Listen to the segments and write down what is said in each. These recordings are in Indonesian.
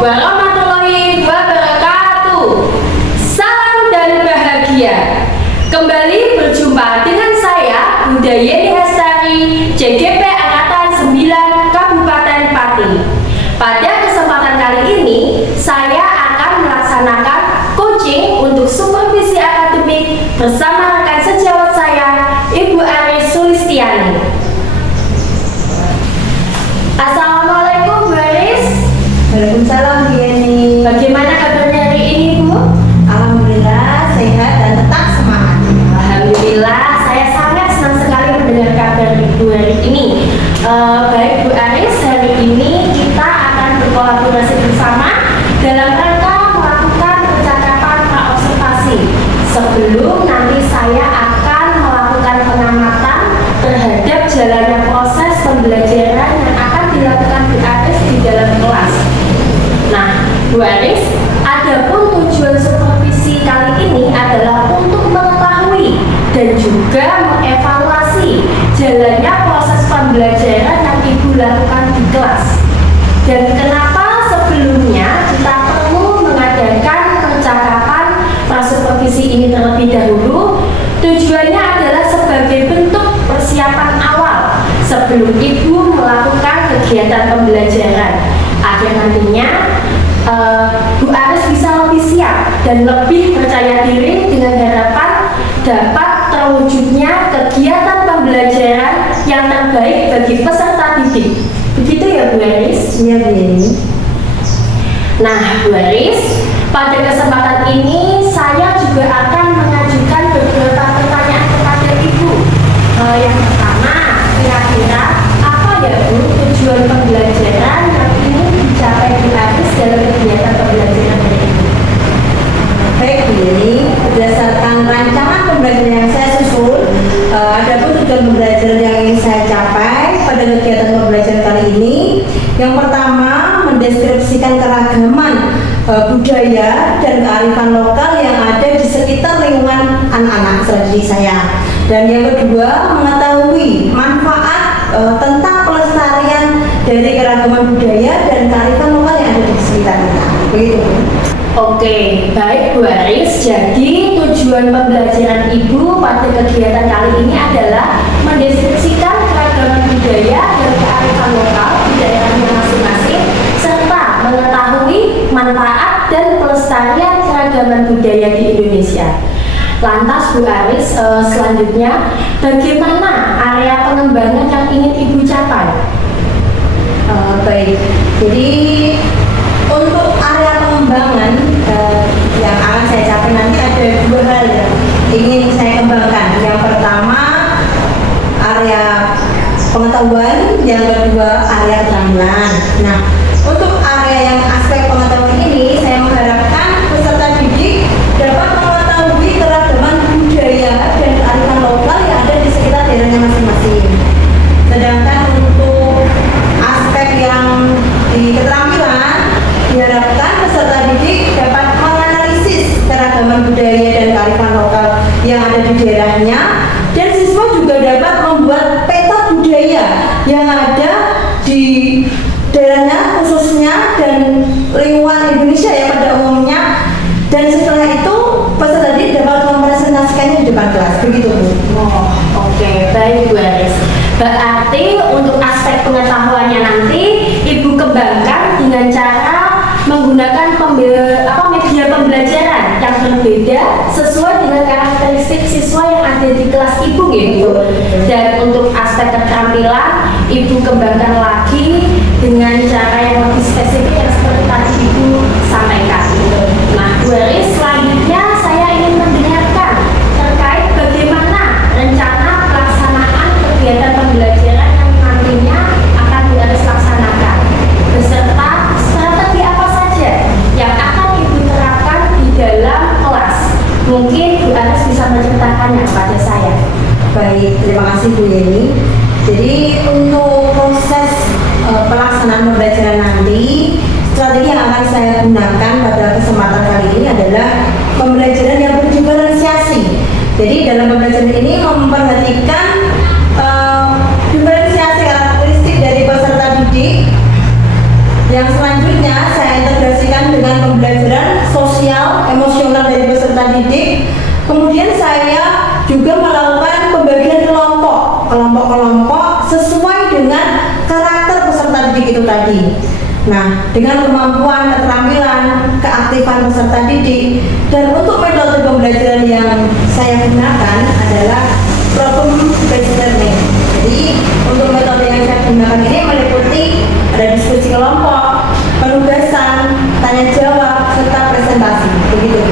Warahmatullahi wabarakatuh. Salam dan bahagia. Kembali berjumpa dengan saya Bunda Yeni Hastari, CGP Angkatan 9 Kabupaten Pati. Pada kesempatan kali ini, saya akan melaksanakan coaching untuk supervisi akademik bersama rekan sejawat saya, Ibu Aris Sulistiani. Assalamualaikum Bu Aris. Waalaikumsalam Bu Yeni. Bagaimana kabarnya hari ini Bu? Alhamdulillah sehat dan tetap semangat. Alhamdulillah, saya sangat senang sekali mendengar kabar Ibu hari ini. Baik Bu Aris, hari ini kita akan berkolaborasi bersama dalam rangka melakukan percakapan praobservasi. Sebelum nanti saya akan melakukan pengamatan terhadap jalannya proses pembelajaran yang akan dilakukan Bu Aris di dalam kelas. Nah, Bu Aris, adapun tujuan supervisi kali ini adalah untuk mengetahui dan juga mengevaluasi jalannya proses pembelajaran yang Ibu lakukan di kelas. Dan kenapa sebelumnya kita perlu mengadakan percakapan prasupervisi ini terlebih dahulu? Tujuannya adalah sebagai bentuk persiapan awal sebelum Ibu melakukan kegiatan pembelajaran, agar nantinya Bu Aris bisa lebih siap dan lebih percaya diri dengan harapan dapat terwujudnya kegiatan pembelajaran yang terbaik bagi peserta didik. Begitu ya Bu Aris? Iya Bu Yeni. Nah Bu Aris, pada kesempatan ini saya juga akan mengajukan beberapa pertanyaan kepada Ibu. Yang pertama, kira-kira apa ya Bu tujuan pembelajaran yang ingin dicapai Bu Aris dalam kegiatan pembelajaran ini? Baik Bu Yeni, berdasarkan rancangan pembelajaran yang saya susun, adapun tujuan pembelajaran yang ingin saya capai pada kegiatan pembelajaran kali ini, yang pertama mendeskripsikan keragaman budaya dan kearifan lokal yang ada di sekitar lingkungan anak-anak didik saya. Dan yang kedua, mengetahui manfaat tentang pelestarian dari keragaman budaya dan kearifan lokal yang ada di sekitar kita. Begitu. Oke, baik Bu Aris. Jadi tujuan pembelajaran Ibu pada kegiatan kali ini adalah mendeskripsikan keragaman budaya dan kearifan lokal di daerahnya masing-masing, serta mengetahui manfaat dan pelestarian keragaman budaya di Indonesia. Lantas Bu Aris, selanjutnya bagaimana area pengembangan yang ingin Ibu capai? Baik, jadi untuk area pengembangan yang akan saya capai nanti ada dua hal yang ingin saya kembangkan. Yang pertama area pengetahuan, yang kedua area keterampilan. Nah, untuk area yang aspek pengetahuan ini, saya mengharapkan peserta didik dapat mengetahui keragaman budaya dan kearifan lokal yang ada di sekitar daerahnya masing-masing. Sedangkan untuk aspek yang di keterampilan, diharapkan peserta didik dapat menganalisis keragaman budaya dan kearifan lokal yang ada di daerahnya, dan siswa juga dapat membuat peta budaya yang ada di daerahnya khususnya dan lingkungan Indonesia ya pada umumnya, dan setelah itu peserta didik dapat mempresentasikannya di depan kelas. Begitu Bu. Oh, oke, baik Bu Aris. Berarti untuk aspek pengetahuannya nanti Ibu kembangkan dengan cara menggunakan media pembelajaran yang berbeda sesuai dengan karakteristik siswa yang ada di kelas Ibu gitu. Dan untuk aspek keterampilan, Ibu kembangkan lagi dengan cara yang lebih spesifik yang seperti tadi Ibu sampaikan. Nah, Bu Aris, selanjutnya saya ingin mendengarkan terkait bagaimana rencana pelaksanaan kegiatan pembelajaran yang nantinya akan Bu Aris laksanakan, beserta strategi apa saja yang akan Ibu terapkan di dalam kelas. Mungkin Bu Aris bisa menceritakannya kepada saya. Baik, terima kasih Bu Yeni. Jadi untuk proses pelaksanaan pembelajaran nanti, strategi yang akan saya gunakan pada kesempatan kali ini adalah pembelajaran yang berdiferensiasi. Jadi dalam pembelajaran ini memperhatikan diferensiasi karakteristik dari peserta didik. Yang selanjutnya saya integrasikan dengan pembelajaran sosial emosional dari peserta didik. Kemudian saya juga melakukan pembagian kelompok-kelompok sesuai dengan karakter peserta didik itu tadi. Nah, dengan kemampuan, keterampilan, keaktifan peserta didik, dan untuk metode pembelajaran yang saya gunakan adalah problem based learning. Jadi untuk metode yang saya gunakan ini meliputi ada diskusi kelompok, penugasan, tanya jawab, serta presentasi. Begitu.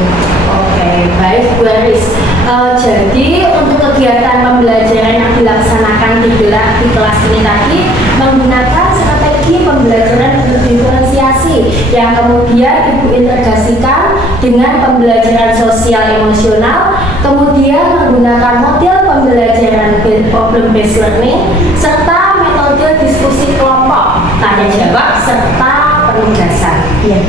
Oke, baik Bu Aris. Jadi untuk kegiatan pembelajaran yang dilaksanakan di kelas ini tadi menggunakan strategi pembelajaran berdiferensiasi yang kemudian Ibu integrasikan dengan pembelajaran sosial emosional, kemudian menggunakan model pembelajaran problem based learning serta metode diskusi kelompok, tanya jawab serta penugasan. Ya.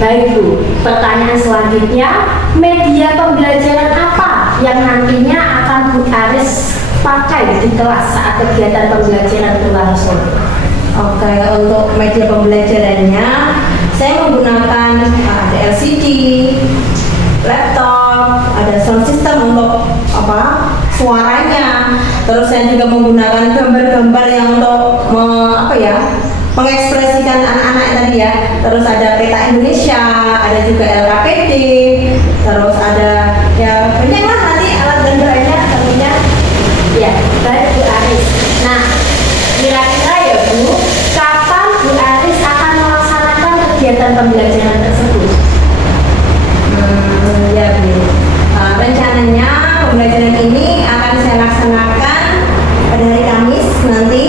Baik Bu, pertanyaan selanjutnya, media pembelajaran apa yang nantinya akan Bu Aris pakai di kelas saat kegiatan pembelajaran berlangsung? Oke, untuk media pembelajarannya saya menggunakan ada LCD, laptop, ada sound system untuk suaranya. Terus saya juga menggunakan gambar-gambar yang untuk mengekspresikan anak-anak tadi ya. Terus ada peta Indonesia, ada juga LKPD, terus ada ya banyak lah nanti alat dan bahannya tentunya. Ya, baik Bu Aris. Nah, kira-kira ya Bu, kapan Bu Aris akan melaksanakan kegiatan pembelajaran tersebut? Ya Bu, rencananya pembelajaran ini akan saya laksanakan pada hari Kamis nanti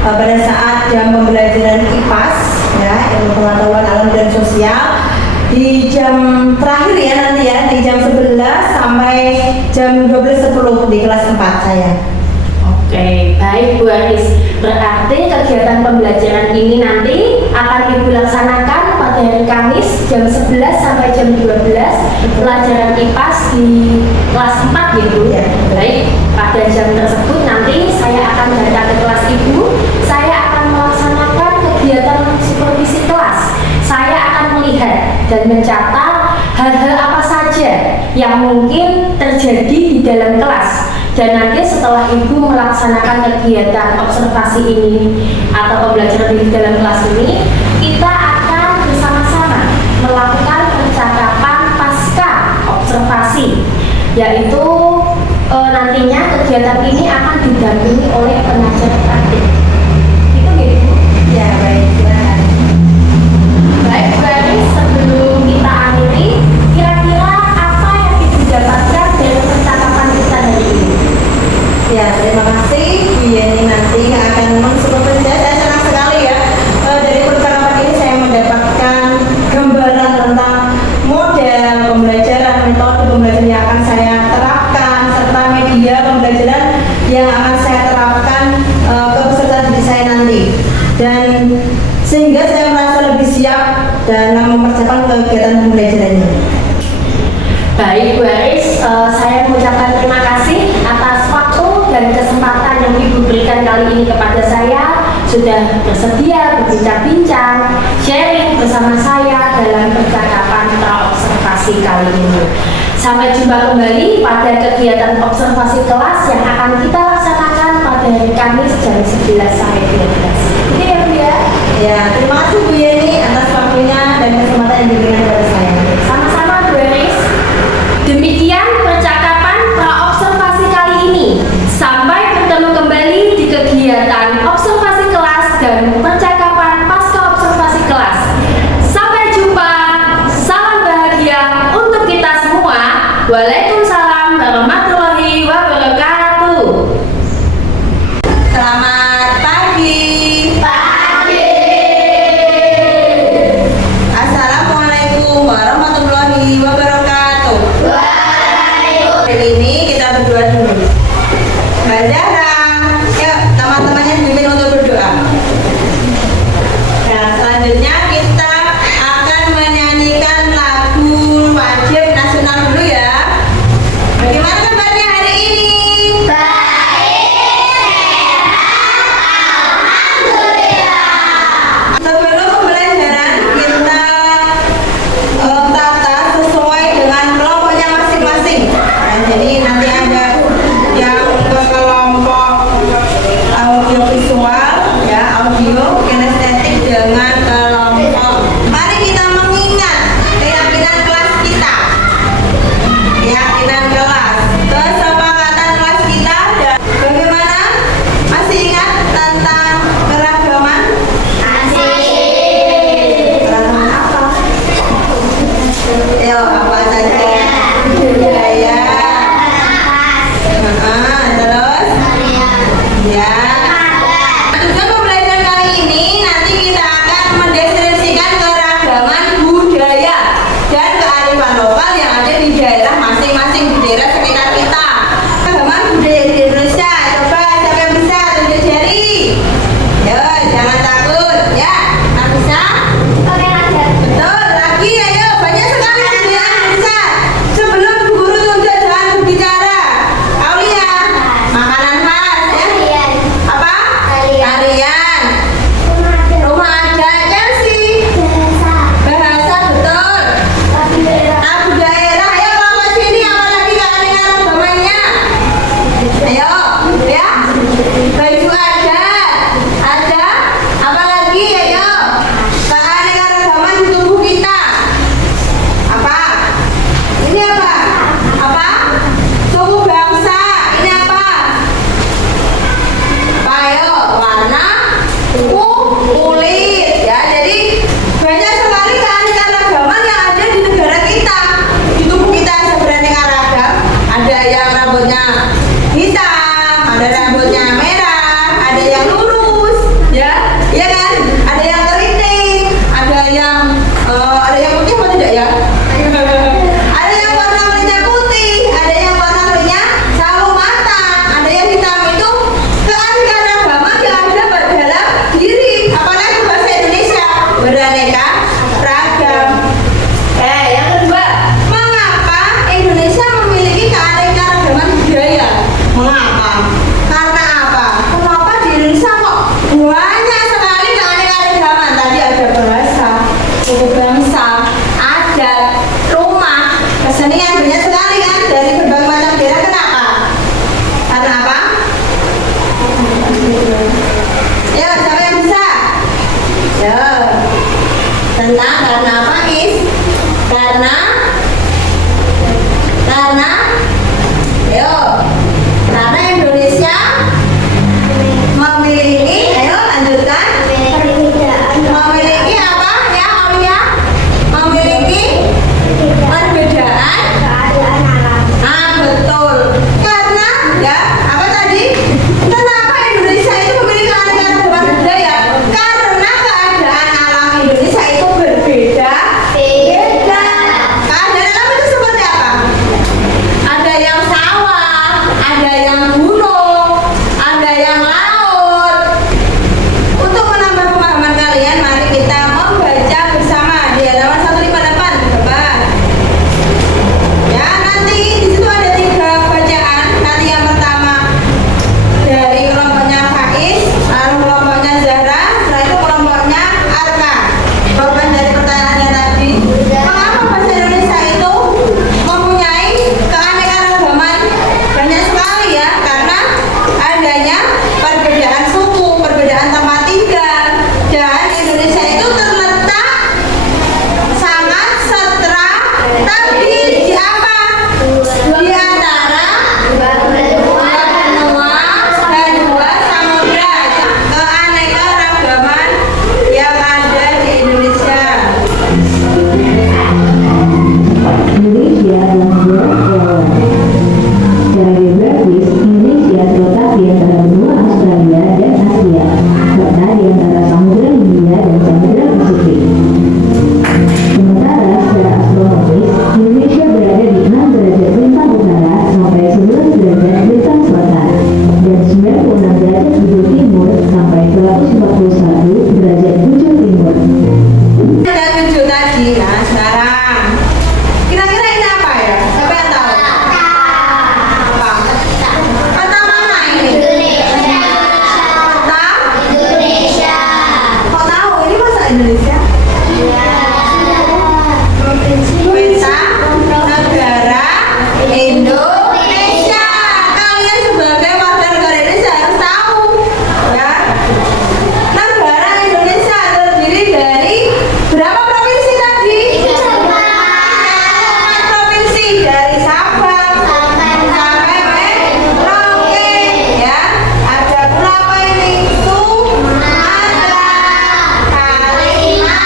pada saat jam pembelajaran IPAS ya, ilmu pengetahuan alam dan sosial, di jam terakhir ya nanti ya, di jam 11 sampai jam 12.10 di kelas 4 saya. Oke, baik Bu Aris. Berarti kegiatan pembelajaran ini nanti akan Ibu laksanakan pada hari Kamis jam 11 sampai jam 12, pelajaran IPAS di kelas 4 gitu. Ya. Baik, pada jam tersebut nanti saya akan datang ke kelas Ibu, saya akan melaksanakan kegiatan supervisi kelas. Saya akan melihat dan mencatat hal-hal apa saja yang mungkin terjadi di dalam kelas. Dan nanti setelah Ibu melaksanakan kegiatan observasi ini atau pembelajaran di dalam kelas ini, kita akan bersama-sama melakukan percakapan pasca observasi, yaitu nantinya kegiatan ini akan didampingi oleh pengajar praktik. Itu gitu Bu? Ya baik, silakan. Baik Bu Aris, sebelum kita akhiri, kira-kira apa yang Ibu dapatkan dari percakapan kita hari ini? Ya, terima kasih Bu Yeni nanti akan mensupervisi. Saya senang sekali ya dari percakapan ini saya mendapatkan gambaran tentang model pembelajaran, metode pembelajaran yang akan saya terapkan, serta media pembelajaran yang akan saya terapkan ke peserta didik saya nanti. Dan sehingga saya merasa lebih siap dalam mempersiapkan kegiatan pembelajarannya. Baik Bu Aris, saya mengucapkan terima kasih atas waktu dan kesempatan yang Ibu berikan kali ini kepada saya, sudah bersedia berbincang-bincang, sharing bersama saya dalam percakapan praobservasi kali ini. Sampai jumpa kembali pada kegiatan observasi kelas yang akan kita laksanakan pada hari Kamis jam 11 sampai 12. Oke ya Bu ya? Ya, terima kasih Bu Yeni atas waktunya dan kesempatan yang diberikan kepada saya. Sama-sama. kegiatan observasi kelas dan percakapan pasca observasi kelas. Sampai jumpa, salam bahagia untuk kita semua. Waalaikumsalam warahmatullahi wabarakatuh. Selamat pagi. Assalamualaikum warahmatullahi wabarakatuh. Hari ini kita berdoa dulu. Mbak Zahra, yuk teman-temannya dipimpin untuk berdoa. Nah, selanjutnya kita akan menyanyikan lagu wajib nasional dulu ya. Bagaimana kabarnya hari ini? Sebelum pembelajaran kita tata sesuai dengan kelompoknya masing-masing. Nah, jadi nanti ada yang ke kelompok audiovisual, ya audio kinestetik dengan kelompok. Mari kita mengingat keyakinan kelas kita, keyakinan kelas, kesepakatan kelas kita. Dan bagaimana? Masih ingat tentang keragaman? Keragaman apa? Ayo, apa saja? Budaya. Terus? Ya. Tujuan pembelajaran kali ini nanti kita akan mendeskripsikan keragaman budaya dan kearifan lokal yang ada di daerah masing-masing, di daerah sekitar kita. Keragaman budaya di Indonesia. Coba siapa yang bisa tunjuk jari? Yo, jangan takut. Ya, nggak bisa? Betul, lagi ayo, banyak sekali budaya yang bisa. Sebelum Bu Guru tunjuk, jangan berbicara. Aulia, makanan khas ya. Apa? Tarian. Rumah adat Chelsea. Bahasa betul. Lagu daerah, ayo kelompok sini, apalagi keanekaragamannya. Ayo, ya. Baju adat. Ada. Apalagi, ayo. Keanekaragaman di tubuh kita. Apa? Ini apa? Apa? Suku bangsa. Ini apa? Ayo, warna, suku, kulit. Ya, jadi banyak sekali keanekaragaman yang ada di negara kita. Di tubuh kita ada beraneka ragam. Ada yang rambutnya hitam, ada rambutnya merah, ada yang lurus, ya, iya kan? Ada yang keriting, ada yang putih apa tidak ya? Ada yang warna kulitnya putih, ada yang warna kulitnya sawo matang, ada yang hitam. Itu keanekaragaman yang ada dalam diri, apalagi bahasa Indonesia beraneka ragam. Yang kedua, mengapa Indonesia memiliki keanekaragaman budaya? Mengapa? Karena apa? Kenapa di Indonesia kok banyak sekali keanekaragaman? Tadi ada bahasa, suku bangsa, adat, rumah, kesenian, banyak sekali kan dari berbagai macam daerah. Kenapa? Karena apa? Ya, siapa yang bisa? Ya, tentang karena apa, Is? Karena, ayo, karena Indonesia memiliki, ayo lanjutkan. Memiliki apa ya, Aulia? Memiliki perbedaan. Betul. Karena ya, apa tadi? Kenapa Indonesia itu memiliki keanekaragaman budaya? Karena keadaan alam Indonesia itu berbeda Indonesia? Peta negara Indonesia. Kalian sebagai warga negara Indonesia harus tahu, ya. Negara Indonesia terdiri dari berapa provinsi tadi? 4 provinsi, dari Sabang sampai Merauke, ya. Ada berapa ini? Sumatera, Kalimantan,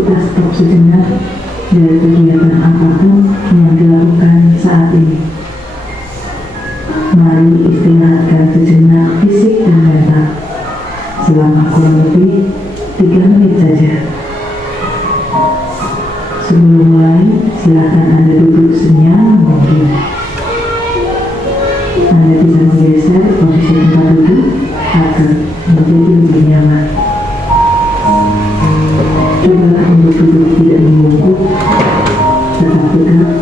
kita stop sejenak dari kegiatan apapun yang dilakukan saat ini. Mari istirahatkan sejenak fisik dan mental selama kurang lebih 3 menit saja. Sebelum mulai, silakan Anda duduk senyaman mungkin. Anda bisa menggeser posisi tempat duduk agar menjadi lebih nyaman. Cobalah untuk duduk tidak membungkuk, tetap tegak,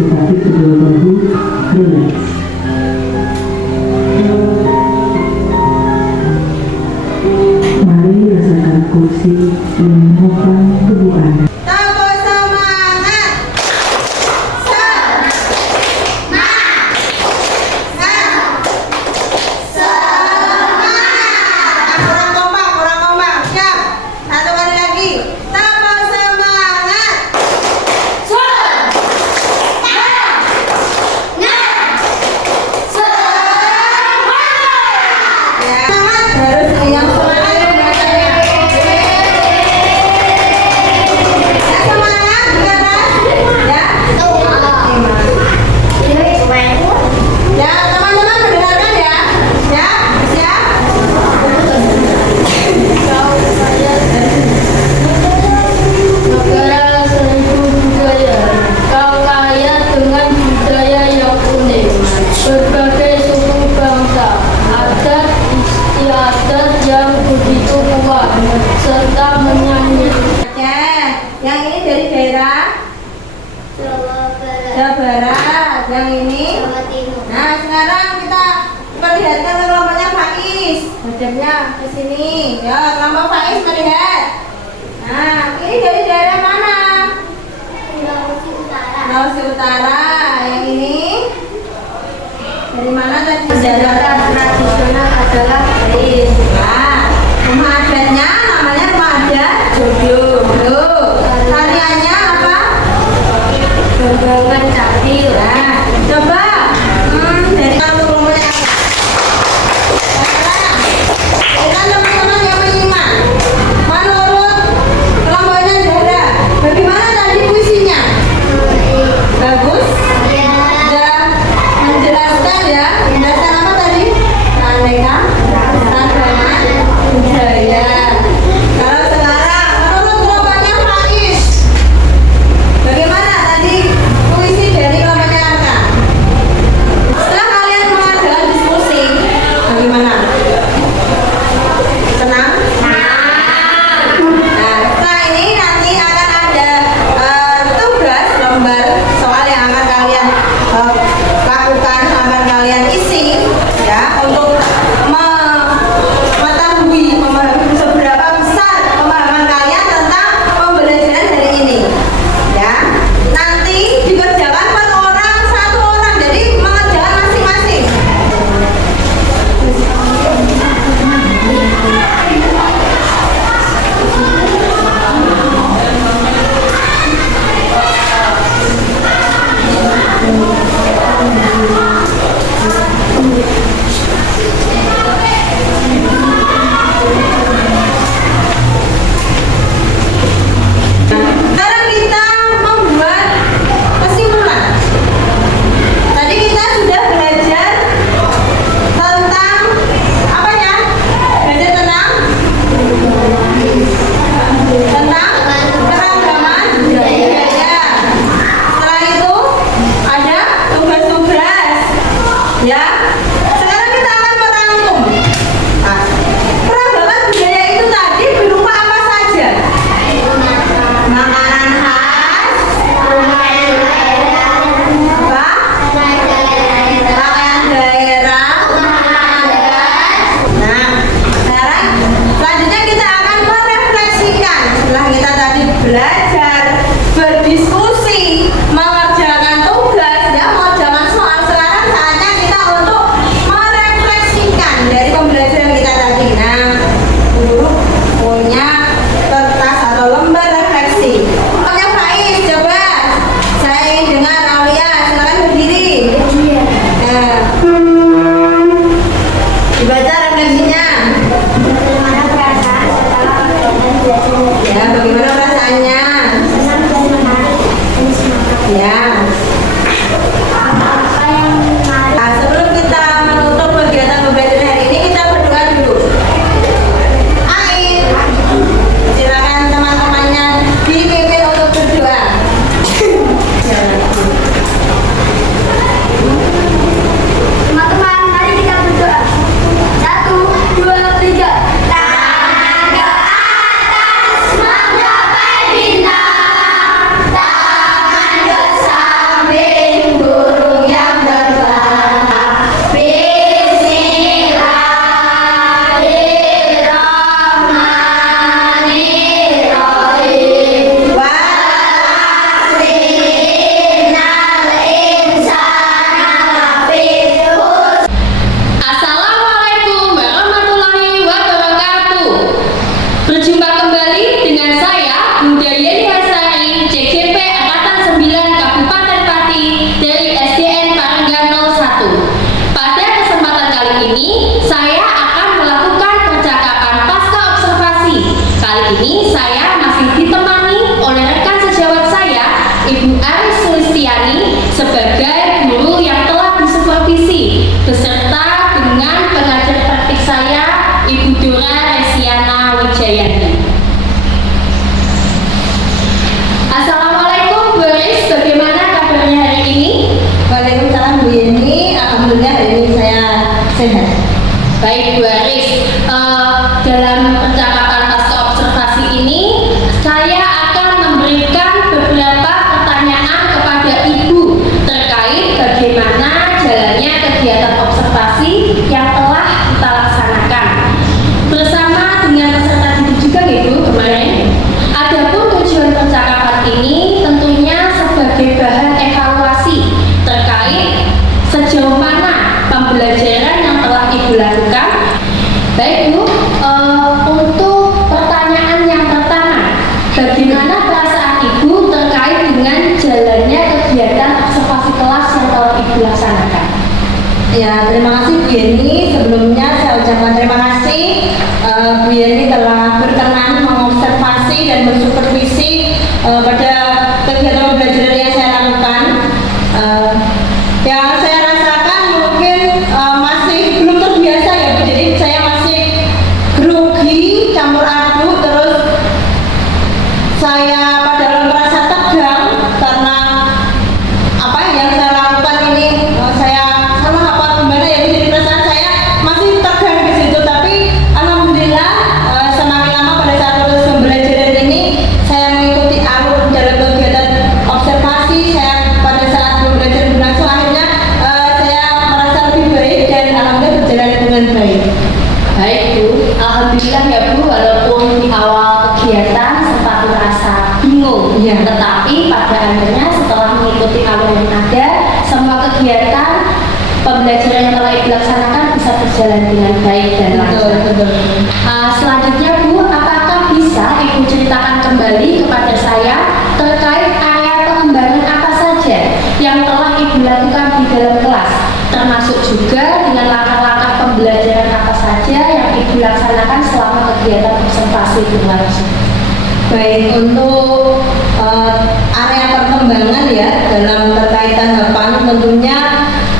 tetapi kedua bahu rileks. Mari rasakan kursi yang menopang tubuh Anda. Tepuk semangat. Kurang kompak. Siap. Satu kali lagi. Tepuk semangat. Ya, semangat harus yang semangat bacanya. Ya, semangat sekarang. Ya, teman-teman mendengarkan ya. Siap. Negara seribu budaya, kaya dengan budaya yang unik. Berbagai suku bangsa, adat istiadat yang begitu kuat, serta menyanyi. Oke, yang ini dari daerah Jawa Barat, yang ini. Nah, sekarang kita perlihatkan ke kelompoknya Faiz. Hadapnya ke sini. Ya, kelompok Faiz melihat. Nah, ini dari daerah mana? Sulawesi Utara. Yang ini dari mana tadi? Daerah tradisional adalah Bali. Nah, rumah adatnya namanya rumah adat Joyo. Tariannya apa? Gembangan Capil. Nah, coba dari kelompoknya. Kita teman-teman yang menyimak. Menurut kelompoknya Dara, bagaimana tadi puisinya? Bagus? Sudah menjelaskan ya? Menjelaskan apa tadi? Keanekan, keragaman, budaya. Kalau sekarang menurut kelompoknya Faiz, bagaimana tadi puisi dari kelompoknya Arka? Setelah kalian mengadakan diskusi, bagaimana? Senang? Nah, setelah ini nanti akan ada tugas lembar soal yang akan kalian lakukan, akan kalian isi ya untuk mengetahui seberapa besar pemahaman kalian tentang pembelajaran hari ini. Ya, nanti dikerjakan per orang, 1 orang, jadi mengerjakan masing-masing. Sekarang kita membuat kesimpulan. Tadi kita sudah belajar tentang apanya? Belajar tentang keragaman budaya. Setelah itu ada tugas-tugas. Ya. Sekarang kita akan merangkum. Nah, keragaman budaya itu tadi berupa apa saja? Makanan khas, apa? Pakaian daerah. Nah, sekarang selanjutnya kita akan merefleksikan setelah kita tadi belajar, berdiskusi, mengerjakan tugas, ya, mengerjakan soal. Sekarang saatnya kita untuk merefleksikan dari pembelajaran kita tadi. Nah, guru punya kertas atau lembar refleksi. Punya Faiz, coba saya ingin dengar Aulia, silakan berdiri. Nah, dibaca refleksinya. Ya, bagaimana perasaannya? sehat. Baik Bu Aris, dalam percakapan pasca observasi ini saya akan memberikan beberapa pertanyaan kepada Ibu terkait bagaimana jalannya kegiatan observasi yang telah kita laksanakan bersama dengan peserta didik juga Ibu kemarin. Adapun tujuan percakapan ini tentunya sebagai bahan evaluasi terkait sejauh mana pembelajaran yang telah Ibu lakukan. Baik Bu, untuk pertanyaan yang pertama, bagaimana perasaan Ibu terkait dengan jalannya kegiatan observasi kelas yang telah Ibu laksanakan? Ya, terima kasih Bu Yeni. Sebelumnya saya ucapkan terima kasih Bu Yeni telah berkenan mengobservasi dan bersupervisi pada kegiatan pembelajaran yang saya lakukan. Yang saya rasakan mungkin masih belum terbiasa ya Bu. Jadi saya masih grogi, campur aduk, terus saya padahal merasa tegang karena apa yang saya lakukan ini saya salah apa gimana ya Bu. Jadi perasaan saya masih tegang di situ, tapi alhamdulillah semakin lama pada saat proses pembelajaran ini saya mengikuti alur dalam kegiatan observasi. Saya pada saat pembelajaran berlangsung akhirnya saya merasa lebih baik dan alhamdulillah berjalan dengan baik. Baik Bu, alhamdulillah ya Bu, walaupun di awal kegiatan sempat merasa bingung, Iya. tetapi pada akhirnya setelah mengikuti alur yang ada, semua kegiatan pembelajaran yang telah Ibu laksanakan bisa berjalan dengan baik dan lancar. Betul. Selanjutnya Bu, apakah bisa Ibu ceritakan kembali kepada saya terkait area pengembangan apa saja yang telah Ibu lakukan di dalam kelas, termasuk juga dengan langkah-langkah pembelajaran apa saja yang Ibu laksanakan selama kegiatan observasi berlangsung? Baik, untuk area perkembangan ya dalam terkait tahapan, tentunya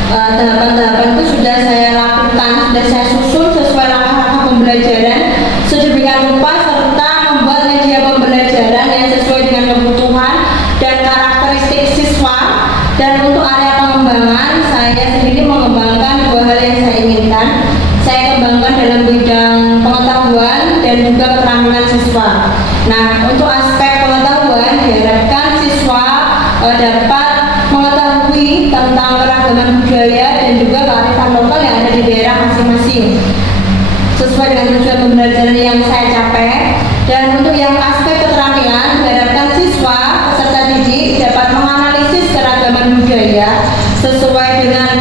tahapan-tahapan itu sudah saya lakukan, sudah saya susun sesuai langkah-langkah pembelajaran sedemikian rupa serta membuat media pembelajaran yang sesuai dengan kebutuhan dan karakteristik siswa. Dan untuk area pengembangan, saya sendiri mengembangkan dua hal yang saya inginkan. Saya kembangkan dalam bidang pengetahuan dan juga keterampilan siswa. Nah, untuk aspek pengetahuan diharapkan siswa dapat mengetahui tentang keragaman budaya dan juga kearifan lokal yang ada di daerah masing-masing sesuai dengan tujuan pembelajaran yang saya capai. Dan untuk yang aspek keterampilan diharapkan siswa peserta didik dapat menganalisis keragaman budaya sesuai dengan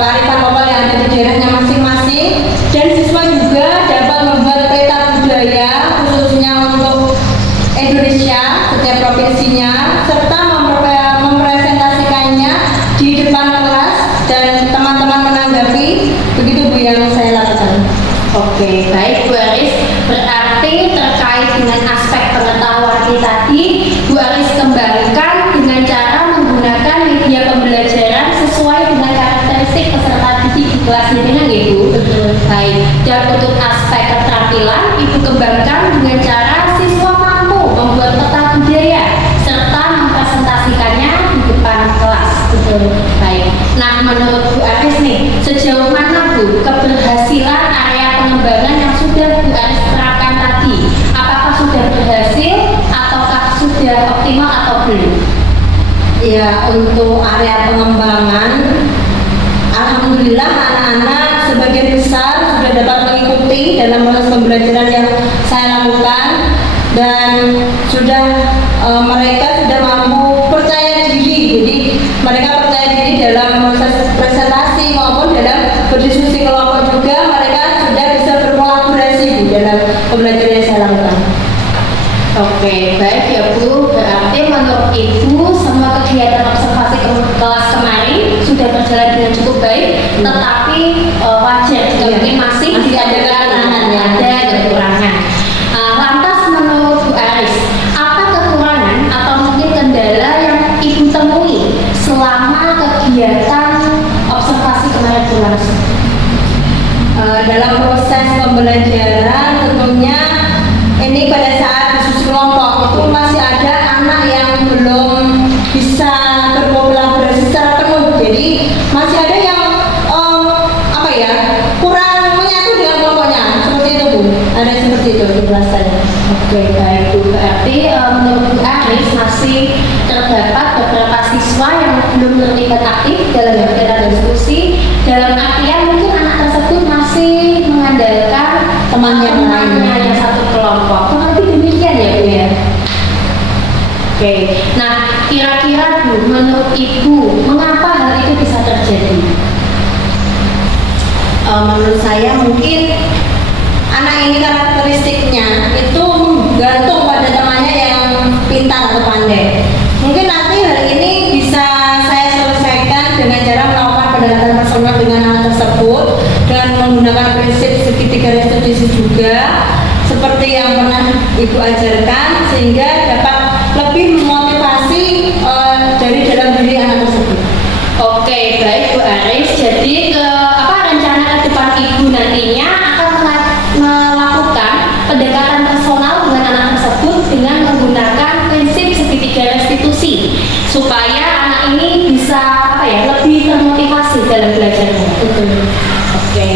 kearifan lokal yang ada di daerahnya masing-masing, dan siswa juga dapat membuat peta budaya khususnya untuk Indonesia setiap provinsinya serta mempresentasikannya di depan kelas dan teman-teman menanggapi. Begitu Bu yang saya lakukan. Oke, baik Bu Aris. Berarti terkait dengan aspek pengetahuan ini tadi, Bu Aris kembangkan dengan cara menggunakan media pembelajaran sesuai dengan karakteristik peserta didik di kelas ini kan Ibu? Betul. Baik, dan untuk aspek keterampilan, Ibu kembangkan dengan cara siswa mampu membuat peta budaya serta mempresentasikannya di depan kelas. Betul. Baik, nah menurut Bu Aris nih, sejauh mana Bu keberhasilan area pengembangan yang sudah Bu Aris terapkan tadi? Apakah sudah berhasil ataukah sudah optimal atau belum? Ya, untuk area pengembangan, alhamdulillah anak-anak sebagian besar sudah dapat mengikuti dalam proses pembelajaran yang saya lakukan, dan mereka sudah mampu percaya diri. Jadi mereka percaya diri dalam proses presentasi maupun dalam berdiskusi kelompok juga. Mereka sudah bisa berkolaborasi Bu, dalam pembelajaran yang saya lakukan. Oke, baik ya Bu. Berarti menurut Ibu semua kegiatan observasi kelas kemarin sudah berjalan dengan cukup baik, tetapi wajar jika Iya. mungkin masih Masih ada kekurangan, ya. ada kekurangan. Lantas menurut Bu Aris, apa kekurangan atau mungkin kendala yang Ibu temui selama kegiatan observasi kemarin berlangsung? Dalam proses pembelajaran tentunya ini pada saat diskusi kelompok itu masih ada anak yang belum bisa berkolaborasi secara penuh. Jadi masih ada yang ada seperti itu penjelasannya. Oke, baik Bu. Berarti menurut Bu Aris masih terdapat beberapa siswa yang belum terlibat aktif dalam kegiatan diskusi. Dalam artian mungkin anak tersebut masih mengandalkan Temannya yang satu kelompok. Kurang lebih demikian ya Bu ya. Oke, nah kira-kira Bu, menurut Ibu, mengapa hal itu bisa terjadi? Menurut saya mungkin anak ini karakteristiknya itu gantung pada temannya yang pintar atau pandai. Mungkin nanti hal ini bisa saya selesaikan dengan cara melakukan pendekatan personal dengan anak tersebut dengan menggunakan prinsip segitiga restitusi juga seperti yang pernah Ibu ajarkan, sehingga dapat lebih memotivasi dari dalam diri anak tersebut. Oke, baik Bu Aris. Jadi rencana ke depan Ibu nantinya akan melakukan pendekatan personal dengan anak tersebut dengan menggunakan prinsip segitiga restitusi supaya anak ini bisa lebih termotivasi dalam belajarnya. Oke,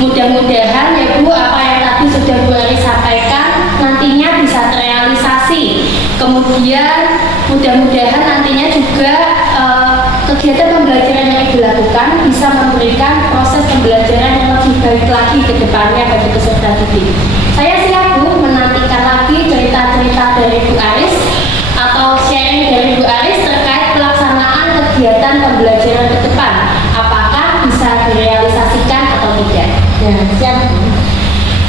mudah-mudahan ya Bu, apa yang tadi sudah Bu Aris sampaikan nantinya bisa terrealisasi. Kemudian mudah-mudahan nantinya juga kegiatan pembelajaran yang dilakukan bisa memberikan proses pembelajaran yang lebih baik lagi ke depannya bagi peserta didik. Saya siap Bu menantikan lagi cerita-cerita dari Bu Aris atau sharing dari Bu Aris terkait pelaksanaan kegiatan pembelajaran ke depan. Apakah bisa direalisasikan atau tidak? Ya, siap.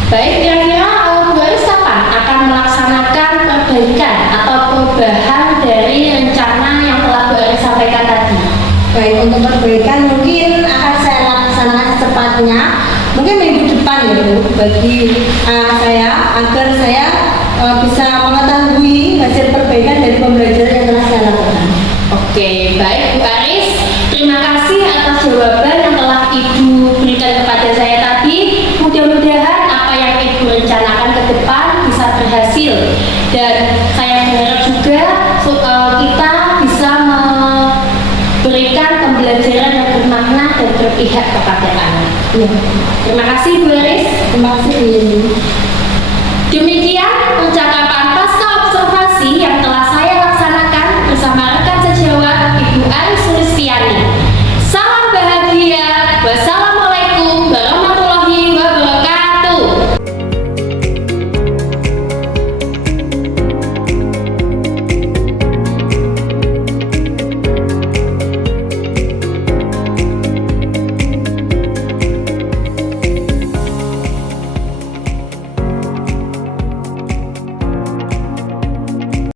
Baik, kira-kira Bu Aris kapan akan melaksanakan perbaikan atau perubahan dari rencana yang telah Bu Aris sampaikan tadi? Baik, untuk perbaikan mungkin akan saya laksanakan secepatnya, mungkin minggu depan ya Bu, bagi saya agar saya bisa mengetahui hasil perbaikan dari pembelajaran yang telah saya lakukan. Oke, baik Bu Aris, terima kasih atas jawaban yang telah Ibu berikan kepada saya tadi. Mudah-mudahan apa yang Ibu rencanakan ke depan bisa berhasil, dan saya berharap juga kita bisa memberikan pembelajaran yang bermakna dan berpihak kepada anak. Ya. Terima kasih Bu Aris. Terima kasih Bu Yeni.